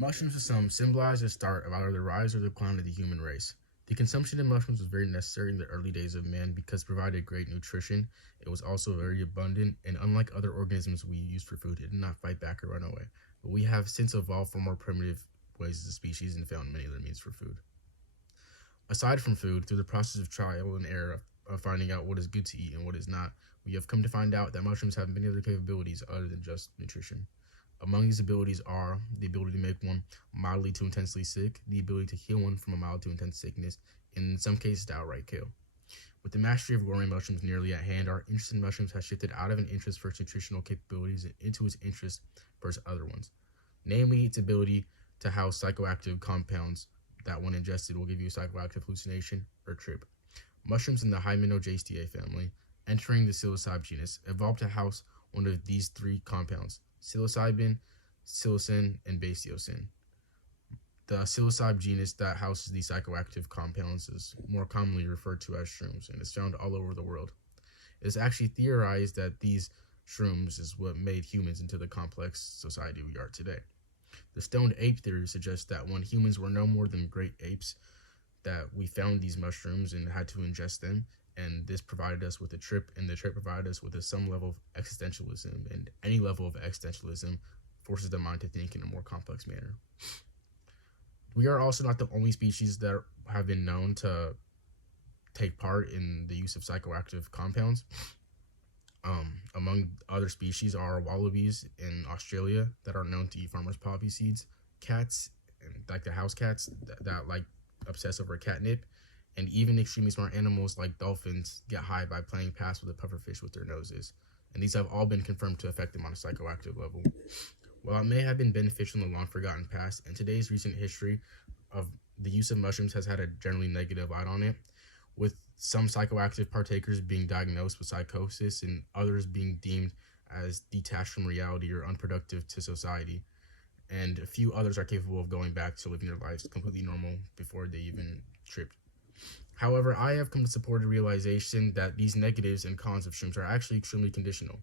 Mushrooms to some symbolize the start of either the rise or the decline of the human race. The consumption of mushrooms was very necessary in the early days of man because it provided great nutrition. It was also very abundant, and unlike other organisms we use for food, it did not fight back or run away. But we have since evolved for more primitive ways as a species and found many other means for food. Aside from food, through the process of trial and error of finding out what is good to eat and what is not, we have come to find out that mushrooms have many other capabilities other than just nutrition. Among these abilities are the ability to make one mildly to intensely sick, the ability to heal one from a mild to intense sickness, and in some cases to outright kill. With the mastery of growing mushrooms nearly at hand, our interest in mushrooms has shifted out of an interest for its nutritional capabilities and into its interest for its other ones, namely its ability to house psychoactive compounds that, when ingested, will give you a psychoactive hallucination or trip. Mushrooms in the Hymenogestaceae family, entering the psilocybe genus, evolved to house one of these three compounds: psilocybin, psilocin, and baseocin. The psilocybe genus that houses these psychoactive compounds is more commonly referred to as shrooms and is found all over the world. It is actually theorized that these shrooms is what made humans into the complex society we are today. The stoned ape theory suggests that when humans were no more than great apes, that we found these mushrooms and had to ingest them, and this provided us with a trip, and the trip provided us with some level of existentialism, and any level of existentialism forces the mind to think in a more complex manner. We are also not the only species that have been known to take part in the use of psychoactive compounds. Among other species are wallabies in Australia that are known to eat farmers' poppy seeds, cats, and like the house cats that like obsess over catnip, and even extremely smart animals like dolphins get high by playing pass with a pufferfish with their noses. And these have all been confirmed to affect them on a psychoactive level. While it may have been beneficial in the long forgotten past, in today's recent history of the use of mushrooms has had a generally negative light on it, with some psychoactive partakers being diagnosed with psychosis and others being deemed as detached from reality or unproductive to society. And a few others are capable of going back to living their lives completely normal before they even tripped. However, I have come to support the realization that these negatives and cons of shrooms are actually extremely conditional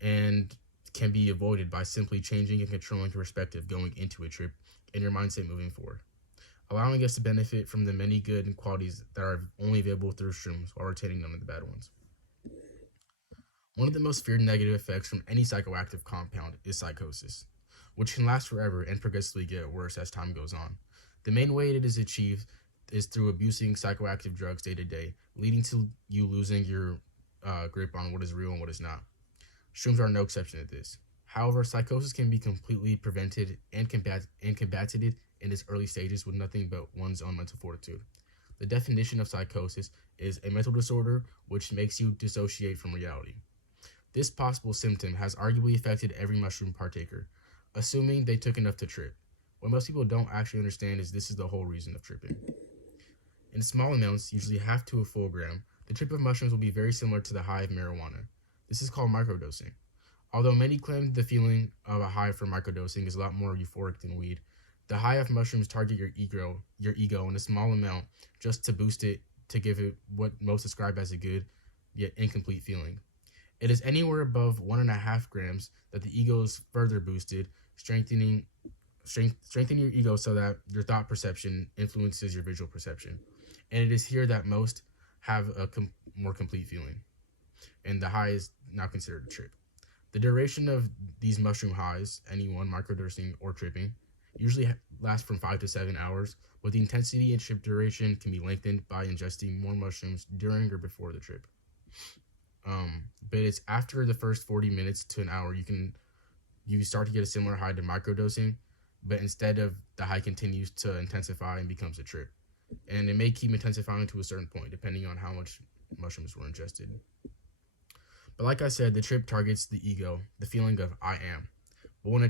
and can be avoided by simply changing and controlling your perspective going into a trip and your mindset moving forward, allowing us to benefit from the many good qualities that are only available through shrooms while retaining none of the bad ones. One of the most feared negative effects from any psychoactive compound is psychosis, which can last forever and progressively get worse as time goes on. The main way it is achieved is through abusing psychoactive drugs day to day, leading to you losing your grip on what is real and what is not. Shrooms are no exception to this. However, psychosis can be completely prevented and combated in its early stages with nothing but one's own mental fortitude. The definition of psychosis is a mental disorder which makes you dissociate from reality. This possible symptom has arguably affected every mushroom partaker, assuming they took enough to trip. What most people don't actually understand is this is the whole reason of tripping. In small amounts, usually half to a full gram, the trip of mushrooms will be very similar to the high of marijuana. This is called microdosing. Although many claim the feeling of a high from microdosing is a lot more euphoric than weed, the high of mushrooms target your ego in a small amount just to boost it, to give it what most describe as a good yet incomplete feeling. It is anywhere above 1.5 grams that the ego is further boosted, strengthening your ego so that your thought perception influences your visual perception. And it is here that most have a more complete feeling, and the high is now considered a trip. The duration of these mushroom highs, any one microdosing or tripping, usually lasts from 5 to 7 hours, but the intensity and trip duration can be lengthened by ingesting more mushrooms during or before the trip. But it's after the first 40 minutes to an hour you start to get a similar high to microdosing, but instead of the high continues to intensify and becomes a trip. And it may keep intensifying to a certain point, depending on how much mushrooms were ingested. But like I said, the trip targets the ego, the feeling of I am. But when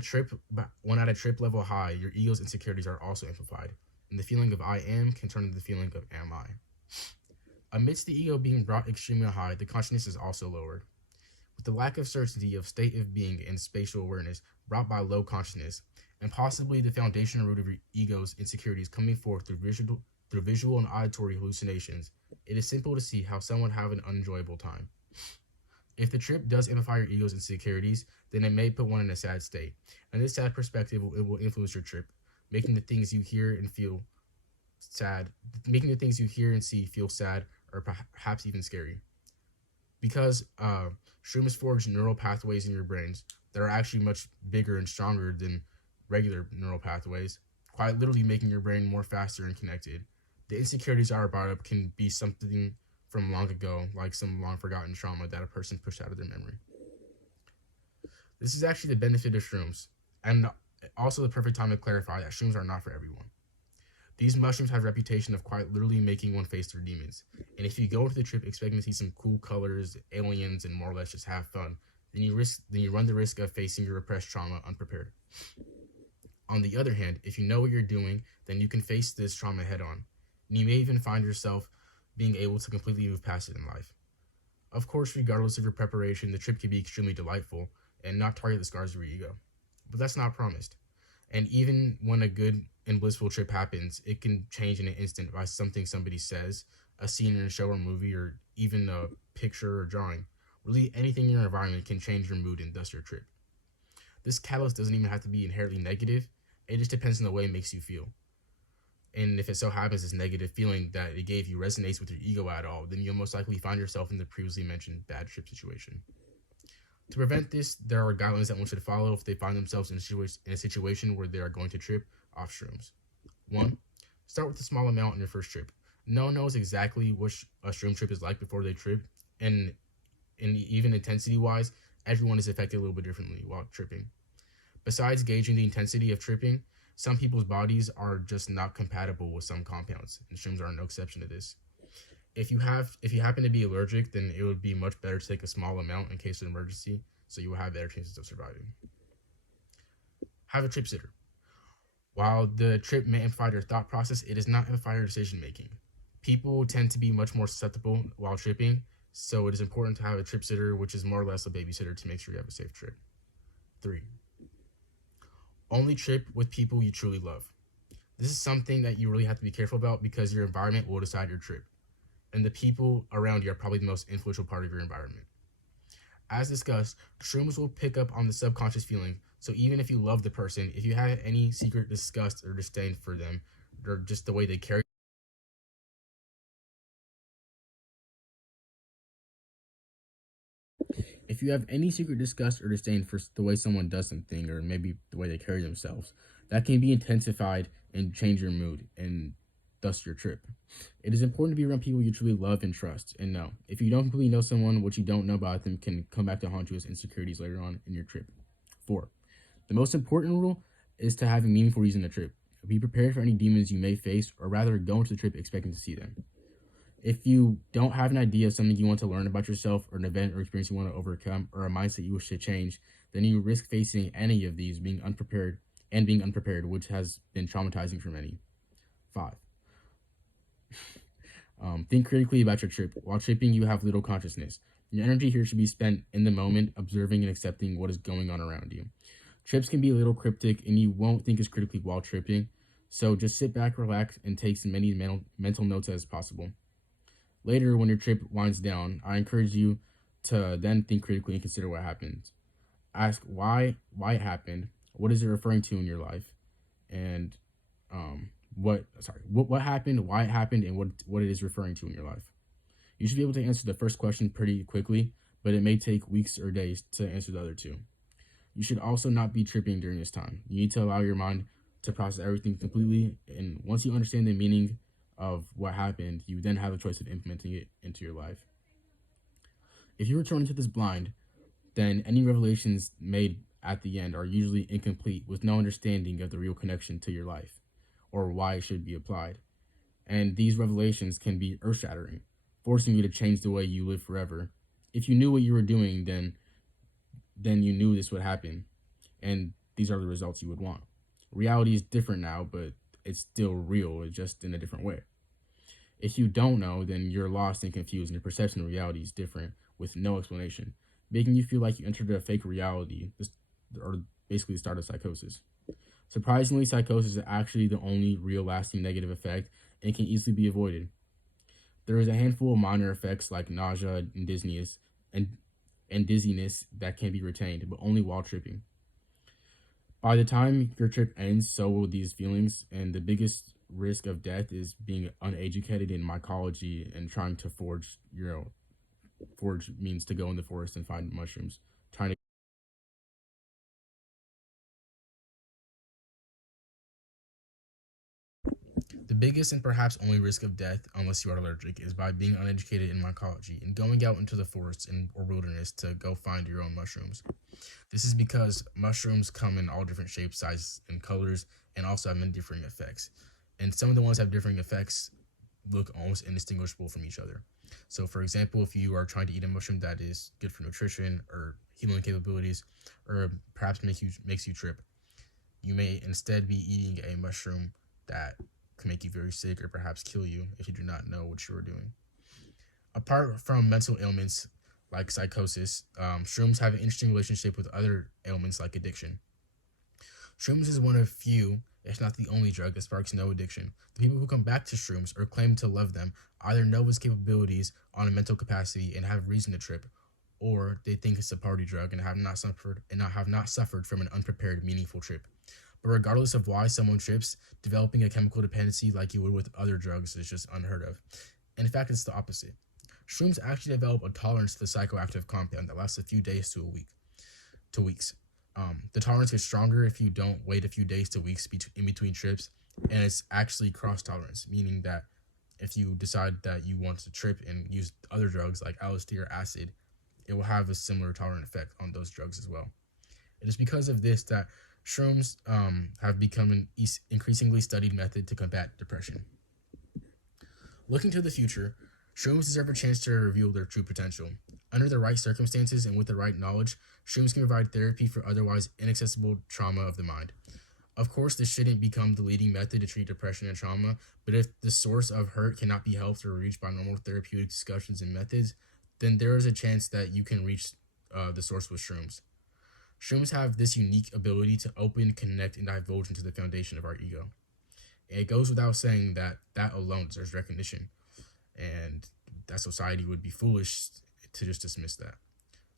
at a trip level high, your ego's insecurities are also amplified, and the feeling of I am can turn into the feeling of am I. Amidst the ego being brought extremely high, the consciousness is also lowered. With the lack of certainty of state of being and spatial awareness brought by low consciousness, and possibly the foundational root of your ego's insecurities coming forth through visual and auditory hallucinations, it is simple to see how someone have an unenjoyable time. If the trip does amplify your ego's insecurities, then it may put one in a sad state. And this sad perspective it will influence your trip, making the things you hear and feel sad, making the things you hear and see feel sad or perhaps even scary. Because shrooms forge neural pathways in your brains that are actually much bigger and stronger than regular neural pathways, quite literally making your brain more faster and connected. The insecurities that are brought up can be something from long ago, like some long forgotten trauma that a person pushed out of their memory. This is actually the benefit of shrooms, and also the perfect time to clarify that shrooms are not for everyone. These mushrooms have a reputation of quite literally making one face their demons, and if you go into the trip expecting to see some cool colors, aliens, and more or less just have fun, then you run the risk of facing your repressed trauma unprepared. On the other hand, if you know what you're doing, then you can face this trauma head on, and you may even find yourself being able to completely move past it in life. Of course, regardless of your preparation, the trip can be extremely delightful and not target the scars of your ego. But that's not promised. And even when a good and blissful trip happens, it can change in an instant by something somebody says, a scene in a show or movie, or even a picture or drawing. Really, anything in your environment can change your mood and thus your trip. This catalyst doesn't even have to be inherently negative. It just depends on the way it makes you feel. And if it so happens this negative feeling that it gave you resonates with your ego at all, then you'll most likely find yourself in the previously mentioned bad trip situation. To prevent this, there are guidelines that one should follow if they find themselves in a situation where they are going to trip off shrooms. 1. Start with a small amount on your first trip. No one knows exactly what a shroom trip is like before they trip, and even intensity-wise, everyone is affected a little bit differently while tripping. Besides gauging the intensity of tripping, some people's bodies are just not compatible with some compounds, and shrooms are no exception to this. If you happen to be allergic, then it would be much better to take a small amount in case of emergency, so you will have better chances of surviving. Have a trip sitter. While the trip may amplify your thought process, it does not amplify your decision making. People tend to be much more susceptible while tripping, so it is important to have a trip sitter, which is more or less a babysitter, to make sure you have a safe trip. 3. Only trip with people you truly love. This is something that you really have to be careful about because your environment will decide your trip, and the people around you are probably the most influential part of your environment. As discussed, shrooms will pick up on the subconscious feeling, so even if you love the person, if you have any secret disgust or disdain for them, or just the way they carry If you have any secret disgust or disdain for the way someone does something, or maybe the way they carry themselves, that can be intensified and change your mood and thus your trip. It is important to be around people you truly love and trust and know. If you don't completely know someone, what you don't know about them can come back to haunt you as insecurities later on in your trip. 4. The most important rule is to have a meaningful reason to trip. Be prepared for any demons you may face, or rather go into the trip expecting to see them. If you don't have an idea of something you want to learn about yourself, or an event or experience you want to overcome, or a mindset you wish to change, then you risk facing any of these being unprepared, which has been traumatizing for many. 5. Think critically about your trip. While tripping, you have little consciousness. Your energy here should be spent in the moment, observing and accepting what is going on around you. Trips can be a little cryptic, and you won't think as critically while tripping, so just sit back, relax, and take as many mental notes as possible. Later, when your trip winds down, I encourage you to then think critically and consider what happened. Ask why it happened, what is it referring to in your life, and what happened, why it happened, and what it is referring to in your life. You should be able to answer the first question pretty quickly, but it may take weeks or days to answer the other two. You should also not be tripping during this time. You need to allow your mind to process everything completely, and once you understand the meaning of what happened, you then have a choice of implementing it into your life. If you return to this blind, then any revelations made at the end are usually incomplete, with no understanding of the real connection to your life or why it should be applied. And these revelations can be earth-shattering, forcing you to change the way you live forever. If you knew what you were doing, then you knew this would happen, and these are the results you would want. Reality is different now, but it's still real, it's just in a different way. If you don't know, then you're lost and confused, and your perception of reality is different with no explanation, making you feel like you entered a fake reality, or basically the start of psychosis. Surprisingly, psychosis is actually the only real lasting negative effect and can easily be avoided. There is a handful of minor effects like nausea and dizziness, and dizziness that can be retained, but only while tripping. By the time your trip ends, so will these feelings, and the biggest risk of death is being uneducated in mycology and trying to forge means to go in the forest and find mushrooms, trying to. The biggest and perhaps only risk of death, unless you are allergic, is by being uneducated in mycology and going out into the forest or wilderness to go find your own mushrooms. This is because mushrooms come in all different shapes, sizes, and colors, and also have many differing effects. And some of the ones that have differing effects look almost indistinguishable from each other. So, for example, if you are trying to eat a mushroom that is good for nutrition or healing capabilities, or perhaps makes you trip, you may instead be eating a mushroom that can make you very sick or perhaps kill you if you do not know what you are doing. Apart from mental ailments like psychosis, shrooms have an interesting relationship with other ailments like addiction. Shrooms is one of few, if not the only drug that sparks no addiction. The people who come back to shrooms or claim to love them either know its capabilities on a mental capacity and have reason to trip, or they think it's a party drug and have not suffered from an unprepared, meaningful trip. But regardless of why someone trips, developing a chemical dependency like you would with other drugs is just unheard of. And in fact, it's the opposite. Shrooms actually develop a tolerance to the psychoactive compound that lasts a few days to a week to weeks. The tolerance gets stronger if you don't wait a few days to weeks in between trips, and it's actually cross tolerance, meaning that if you decide that you want to trip and use other drugs like LSD or acid, it will have a similar tolerant effect on those drugs as well. It is because of this that shrooms have become an increasingly studied method to combat depression. Looking to the future, shrooms deserve a chance to reveal their true potential. Under the right circumstances and with the right knowledge, shrooms can provide therapy for otherwise inaccessible trauma of the mind. Of course, this shouldn't become the leading method to treat depression and trauma, but if the source of hurt cannot be helped or reached by normal therapeutic discussions and methods, then there is a chance that you can reach the source with shrooms. Shrooms have this unique ability to open, connect, and divulge into the foundation of our ego. And it goes without saying that that alone deserves recognition, and that society would be foolish to just dismiss that.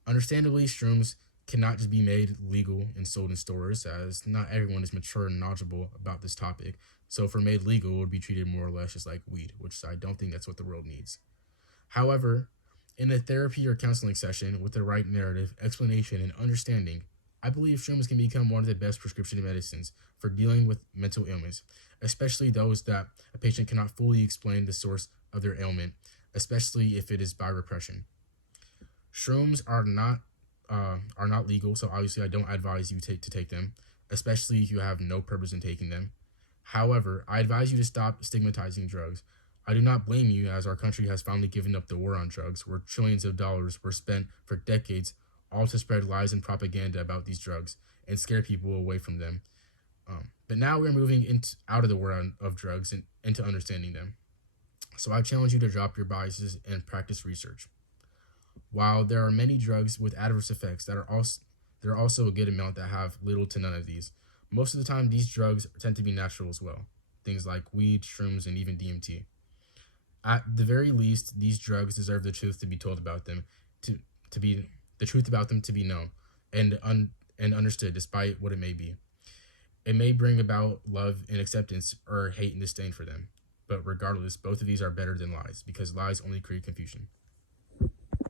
Understandably, shrooms cannot just be made legal and sold in stores, as not everyone is mature and knowledgeable about this topic. So, if made legal, it would be treated more or less just like weed, which I don't think that's what the world needs. However, in a therapy or counseling session with the right narrative, explanation, and understanding, I believe shrooms can become one of the best prescription medicines for dealing with mental illness, especially those that a patient cannot fully explain the source of their ailment, especially if it is by repression. Shrooms are not legal, so obviously I don't advise you to take them, especially if you have no purpose in taking them. However, I advise you to stop stigmatizing drugs. I do not blame you, as our country has finally given up the war on drugs, where trillions of dollars were spent for decades, all to spread lies and propaganda about these drugs and scare people away from them. But now we're moving out of the war of drugs and into understanding them. So I challenge you to drop your biases and practice research. While there are many drugs with adverse effects there are also a good amount that have little to none of these. Most of the time, these drugs tend to be natural as well. Things like weed, shrooms, and even DMT. At the very least, these drugs deserve the truth to be told about them, to be the truth about them to be known and understood, despite what it may be. It may bring about love and acceptance or hate and disdain for them. But regardless, both of these are better than lies because lies only create confusion.